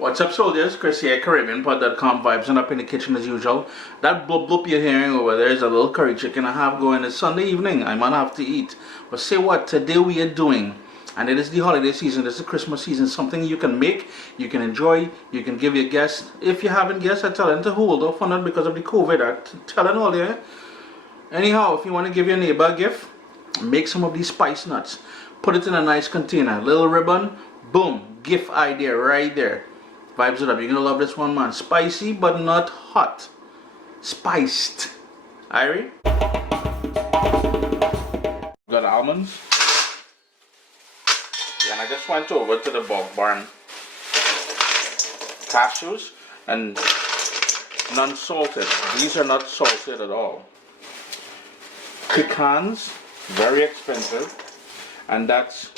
What's up, soldiers? Chris here, CaribbeanPod.com, vibes and up in the kitchen as usual. That blub blub you're hearing over there is a little curry chicken I have going. It's Sunday evening. I might have to eat. But say what, today we are doing, and it is the holiday season, it's the Christmas season, something you can make, you can enjoy, you can give your guests. If you haven't guests, I tell them to hold off on it because of the COVID. I'm telling all you. Anyhow, if you want to give your neighbor a gift, make some of these spice nuts. Put it in a nice container, little ribbon, boom, gift idea right there. Vibes it up. You're gonna love this one, man. Spicy but not hot. Spiced. Irie? Got almonds. Yeah, and I just went over to the bulk barn. Cashews and non-salted. These are not salted at all. Pecans, very expensive. And that's,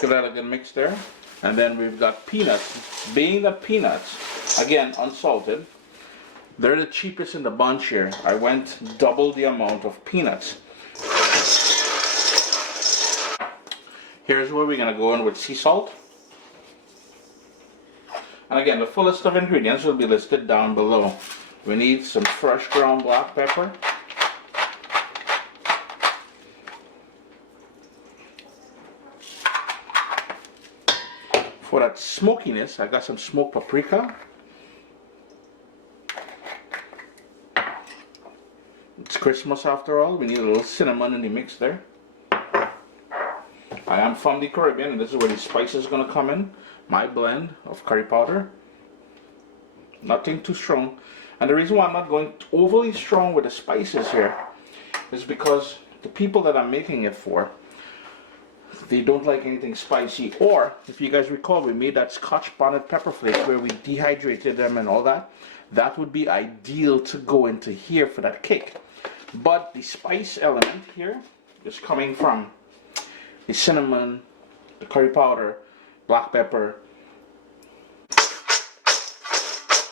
give that a good mix there. And then we've got peanuts. Being that peanuts, again, unsalted, they're the cheapest in the bunch here. I went double the amount of peanuts. Here's where we're gonna go in with sea salt. And again, the fullest of ingredients will be listed down below. We need some fresh ground black pepper. For that smokiness, I got some smoked paprika. It's Christmas after all. We need a little cinnamon in the mix there. I am from the Caribbean, and this is where the spice is going to come in. My blend of curry powder. Nothing too strong. And the reason why I'm not going overly strong with the spices here is because the people that I'm making it for, they don't like anything spicy. Or, if you guys recall, we made that Scotch bonnet pepper flakes where we dehydrated them and all that. That would be ideal to go into here for that cake. But the spice element here is coming from the cinnamon, the curry powder, black pepper.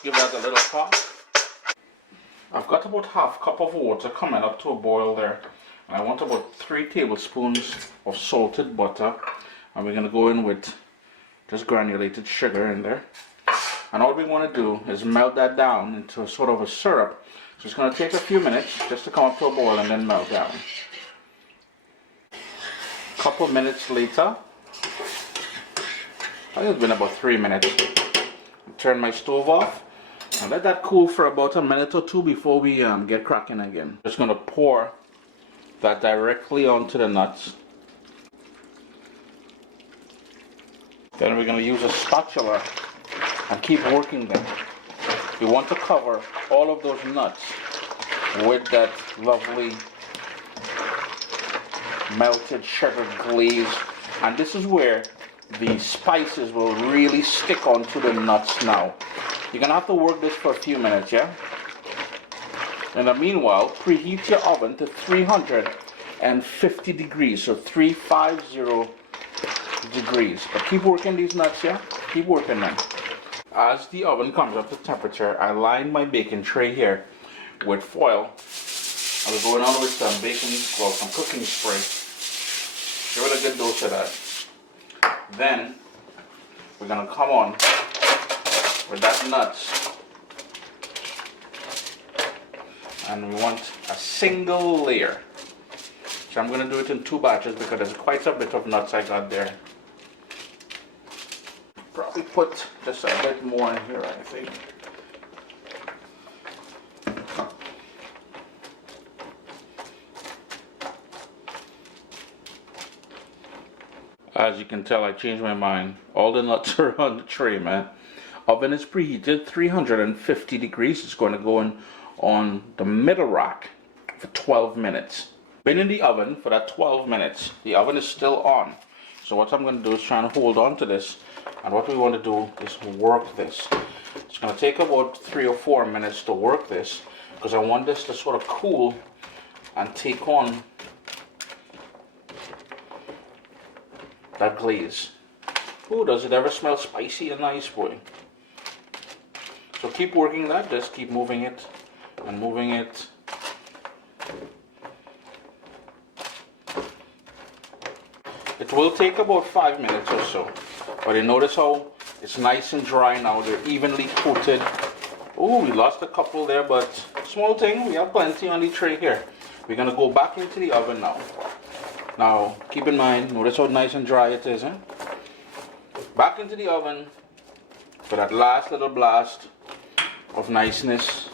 Give that a little pop. I've got about half cup of water coming up to a boil there. And I want about 3 tablespoons of salted butter, and we're going to go in with just granulated sugar in there. And all we want to do is melt that down into a sort of a syrup. So it's going to take a few minutes just to come up to a boil and then melt down. A couple minutes later, I think it's been about 3 minutes. Turn my stove off and let that cool for about a minute or two before we get cracking again. Just going to pour that directly onto the nuts. Then we're going to use a spatula and keep working them. We want to cover all of those nuts with that lovely melted sugar glaze. And this is where the spices will really stick onto the nuts now. You're going to have to work this for a few minutes, yeah? In the meanwhile, preheat your oven to 350 degrees, so 350 degrees. But keep working these nuts, yeah? Keep working them. As the oven comes up to temperature, I line my baking tray here with foil. I will go on with some some cooking spray. Give it a good dose of that. Then, we're going to come on with that nuts. And we want a single layer. So I'm going to do it in 2 batches because there's quite a bit of nuts I got there. Probably put just a bit more in here, I think. As you can tell, I changed my mind. All the nuts are on the tray, man. Oven is preheated, 350 degrees. It's going to go in on the middle rack for 12 minutes. Been in the oven for that 12 minutes. The oven is still on. So what I'm going to do is try and hold on to this. And what we want to do is work this. It's going to take about 3 or 4 minutes to work this, because I want this to sort of cool and take on that glaze. Ooh, does it ever smell spicy and nice, boy? So keep working that, just keep moving it and moving it. It will take about 5 minutes or so. But you notice how it's nice and dry now. They're evenly coated. Oh, we lost a couple there, but small thing. We have plenty on the tray here. We're going to go back into the oven now. Now, keep in mind, notice how nice and dry it is, huh? Back into the oven for that last little blast of niceness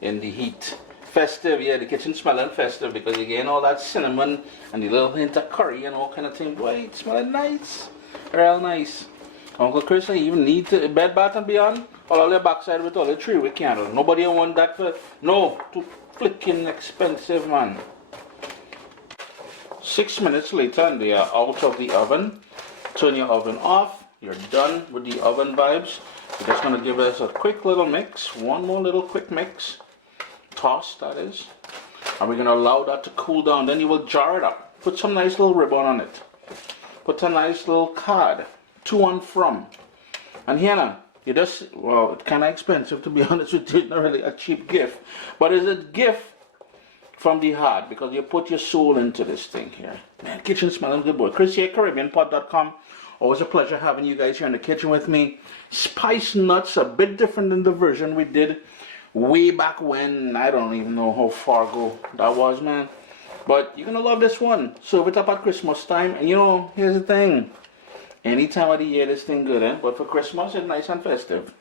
in the heat. Festive, yeah, the kitchen smelling festive because you're getting all that cinnamon and the little hint of curry and all kind of thing. Boy, it's smelling nice. Real nice. Uncle Chris, I even need to bed bath and beyond. All their backside with all the 3-wick candle. Nobody want that for, no, too flicking expensive, man. 6 minutes later and they are out of the oven. Turn your oven off. You're done with the oven vibes. We're just going to give us a quick little mix. One more little quick mix. Toss, that is. And we're going to allow that to cool down. Then you will jar it up. Put some nice little ribbon on it. Put a nice little card. To and from. And here now, you just, well, it's kind of expensive to be honest with you. It's not really a cheap gift. But it's a gift from the heart because you put your soul into this thing here. Man, kitchen smelling good, boy. Chris here, CaribbeanPot.com. Always a pleasure having you guys here in the kitchen with me. Spice nuts, a bit different than the version we did way back when. I don't even know how far ago that was, man. But you're going to love this one. Serve it up at Christmas time. And you know, here's the thing. Any time of the year, this thing good, eh? But for Christmas, it's nice and festive.